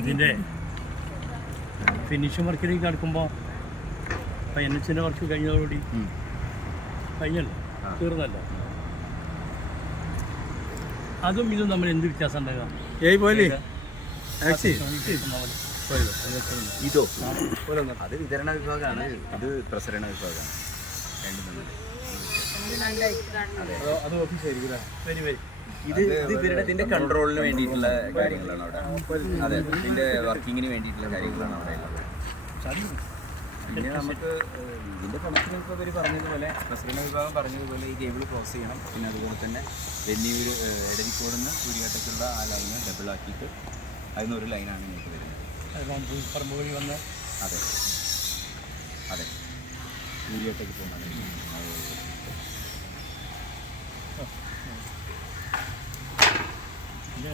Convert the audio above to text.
ഇതിൻ്റെ ഫിനിഷിംഗ് വർക്കിലേക്ക് നടക്കുമ്പോൾ ഇപ്പം എൻ എച്ചിൻ്റെ വർക്ക് കഴിഞ്ഞതോടുകൂടി കഴിഞ്ഞല്ലോ, തീർന്നല്ലോ. അതും ഇതും തമ്മിൽ എന്ത് വ്യത്യാസം ഉണ്ടാകുക? ഇതോ അത് വിതരണ വിഭാഗമാണ്, ഇത് പ്രസരണ വിഭാഗമാണ്. ഇത് ഇവരുടെ കൺട്രോളിന് വേണ്ടിയിട്ടുള്ള കാര്യങ്ങളാണ് അവിടെ. അതെ, ഇതിന്റെ വർക്കിങ്ങിന് വേണ്ടിയിട്ടുള്ള കാര്യങ്ങളാണ് അവിടെ ഉള്ളത്. പിന്നെ നമുക്ക് ഇതിൻ്റെ കണക്കിന് ഇപ്പോൾ ഇവർ പറഞ്ഞതുപോലെ പ്രസരണ വിഭാഗം പറഞ്ഞതുപോലെ ഈ കേബിൾ ക്രോസ് ചെയ്യണം. പിന്നെ അതുപോലെ തന്നെ വെന്നിയൂർ എടരിക്കോട് നിന്ന് സൂര്യാട്ടത്തുള്ള ആ ലൈന് ഡബിളാക്കിയിട്ട് അതിനൊരു ലൈനാണ് ഇങ്ങോട്ട് വരുന്നത്. പറമ്പ് വഴി വന്ന് അതെ അതെ സൂര്യാട്ടയ്ക്ക് പോകുന്ന ഇത്